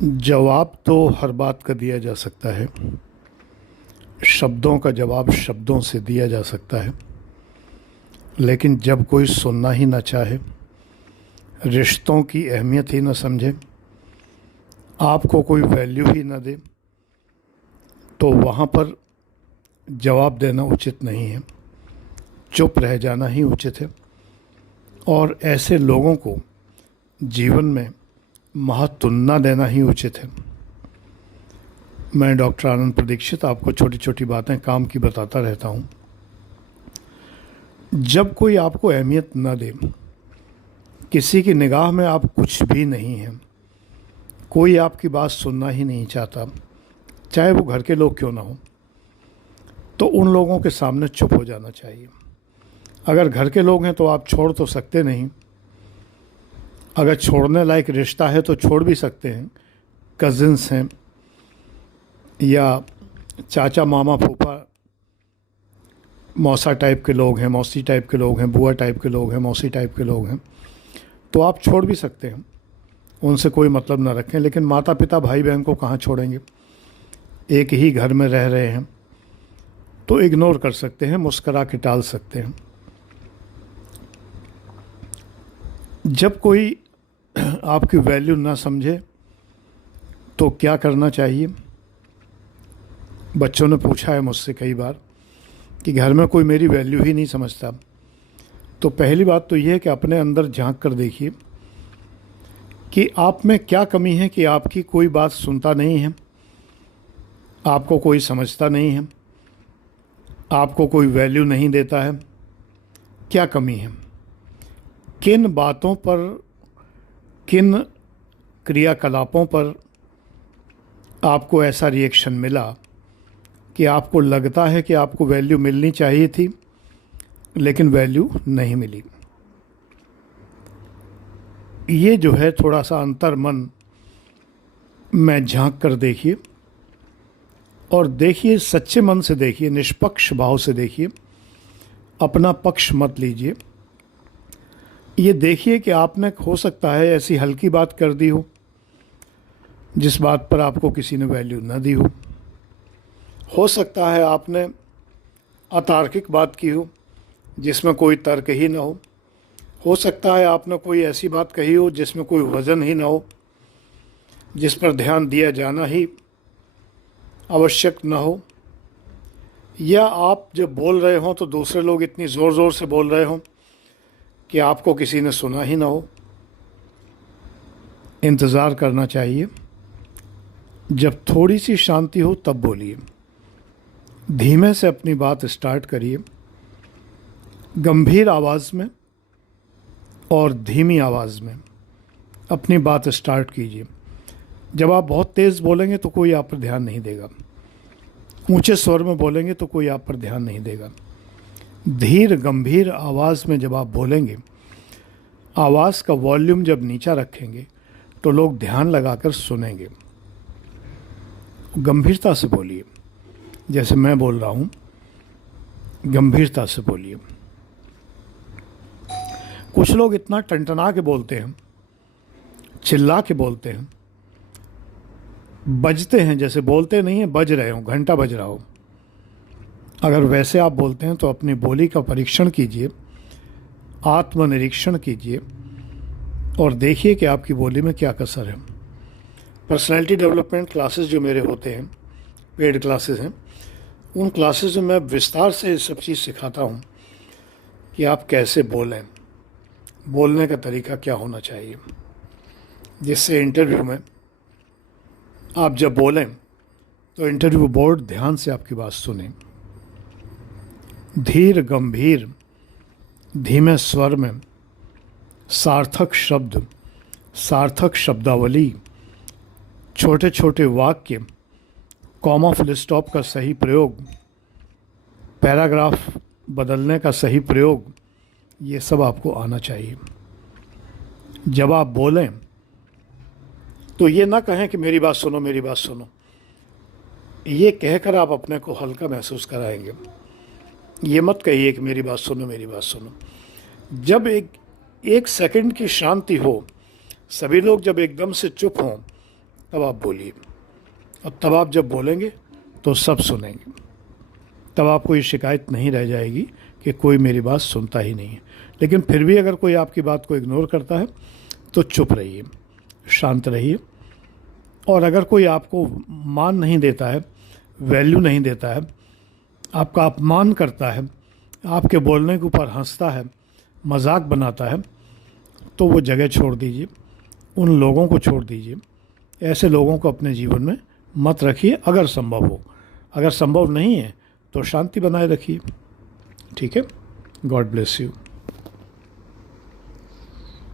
जवाब तो हर बात का दिया जा सकता है। शब्दों का जवाब शब्दों से दिया जा सकता है, लेकिन जब कोई सुनना ही ना चाहे, रिश्तों की अहमियत ही ना समझे, आपको कोई वैल्यू ही ना दे, तो वहाँ पर जवाब देना उचित नहीं है। चुप रह जाना ही उचित है और ऐसे लोगों को जीवन में महत्व न देना ही उचित है। मैं डॉक्टर आनंद प्रदीक्षित आपको छोटी छोटी बातें काम की बताता रहता हूँ। जब कोई आपको अहमियत न दे, किसी की निगाह में आप कुछ भी नहीं हैं, कोई आपकी बात सुनना ही नहीं चाहता, चाहे वो घर के लोग क्यों ना हो, तो उन लोगों के सामने चुप हो जाना चाहिए। अगर घर के लोग हैं तो आप छोड़ तो सकते नहीं, अगर छोड़ने लायक रिश्ता है तो छोड़ भी सकते हैं। कज़िन्स हैं या चाचा मामा फूफा मौसा टाइप के लोग हैं, मौसी टाइप के लोग हैं, बुआ टाइप के लोग हैं, मौसी टाइप के लोग हैं, तो आप छोड़ भी सकते हैं, उनसे कोई मतलब ना रखें। लेकिन माता पिता भाई बहन को कहाँ छोड़ेंगे? एक ही घर में रह रहे हैं तो इग्नोर कर सकते हैं, मुस्करा के टाल सकते हैं। जब कोई आपकी वैल्यू ना समझे तो क्या करना चाहिए? बच्चों ने पूछा है मुझसे कई बार कि घर में कोई मेरी वैल्यू ही नहीं समझता। तो पहली बात तो ये है कि अपने अंदर झांक कर देखिए कि आप में क्या कमी है कि आपकी कोई बात सुनता नहीं है, आपको कोई समझता नहीं है, आपको कोई वैल्यू नहीं देता है। क्या कमी है? किन बातों पर, किन क्रियाकलापों पर आपको ऐसा रिएक्शन मिला कि आपको लगता है कि आपको वैल्यू मिलनी चाहिए थी लेकिन वैल्यू नहीं मिली? ये जो है थोड़ा सा अंतर मन में झांक कर देखिए और देखिए, सच्चे मन से देखिए, निष्पक्ष भाव से देखिए, अपना पक्ष मत लीजिए। ये देखिए कि आपने हो सकता है ऐसी हल्की बात कर दी हो जिस बात पर आपको किसी ने वैल्यू न दी हो सकता है आपने अतार्किक बात की हो जिसमें कोई तर्क ही ना हो सकता है आपने कोई ऐसी बात कही हो जिसमें कोई वज़न ही ना हो, जिस पर ध्यान दिया जाना ही आवश्यक न हो, या आप जब बोल रहे हों तो दूसरे लोग इतनी ज़ोर ज़ोर से बोल रहे हों कि आपको किसी ने सुना ही ना हो। इंतज़ार करना चाहिए, जब थोड़ी सी शांति हो तब बोलिए। धीमे से अपनी बात स्टार्ट करिए, गंभीर आवाज़ में और धीमी आवाज़ में अपनी बात स्टार्ट कीजिए। जब आप बहुत तेज़ बोलेंगे तो कोई आप पर ध्यान नहीं देगा, ऊंचे स्वर में बोलेंगे तो कोई आप पर ध्यान नहीं देगा। धीर गंभीर आवाज़ में जब आप बोलेंगे, आवाज़ का वॉल्यूम जब नीचा रखेंगे तो लोग ध्यान लगाकर सुनेंगे। गंभीरता से बोलिए, जैसे मैं बोल रहा हूँ, गंभीरता से बोलिए। कुछ लोग इतना टनटना के बोलते हैं, चिल्ला के बोलते हैं, बजते हैं, जैसे बोलते नहीं हैं, बज रहे हो, घंटा बज रहा हो। अगर वैसे आप बोलते हैं तो अपनी बोली का परीक्षण कीजिए, आत्मनिरीक्षण कीजिए और देखिए कि आपकी बोली में क्या कसर है। पर्सनैलिटी डेवलपमेंट क्लासेस जो मेरे होते हैं, पेड क्लासेस हैं, उन क्लासेस में मैं विस्तार से सब चीज़ सिखाता हूँ कि आप कैसे बोलें, बोलने का तरीका क्या होना चाहिए, जिससे इंटरव्यू में आप जब बोलें तो इंटरव्यू बोर्ड ध्यान से आपकी बात सुने। धीर गंभीर धीमे स्वर में सार्थक शब्द, सार्थक शब्दावली, छोटे छोटे वाक्य, कॉमा फुल स्टॉप का सही प्रयोग, पैराग्राफ बदलने का सही प्रयोग, ये सब आपको आना चाहिए। जब आप बोलें तो ये ना कहें कि मेरी बात सुनो, मेरी बात सुनो। ये कहकर आप अपने को हल्का महसूस कराएंगे। ये मत कहिए कि मेरी बात सुनो, मेरी बात सुनो। जब एक सेकंड की शांति हो, सभी लोग जब एकदम से चुप हों, तब आप बोलिए। और तब आप जब बोलेंगे तो सब सुनेंगे। तब आपको ये शिकायत नहीं रह जाएगी कि कोई मेरी बात सुनता ही नहीं है। लेकिन फिर भी अगर कोई आपकी बात को इग्नोर करता है तो चुप रहिए, शांत रहिए। और अगर कोई आपको मान नहीं देता है, वैल्यू नहीं देता है, आपका अपमान करता है, आपके बोलने के ऊपर हंसता है, मजाक बनाता है, तो वो जगह छोड़ दीजिए, उन लोगों को छोड़ दीजिए। ऐसे लोगों को अपने जीवन में मत रखिए अगर संभव हो। अगर संभव नहीं है तो शांति बनाए रखिए। ठीक है। God bless you.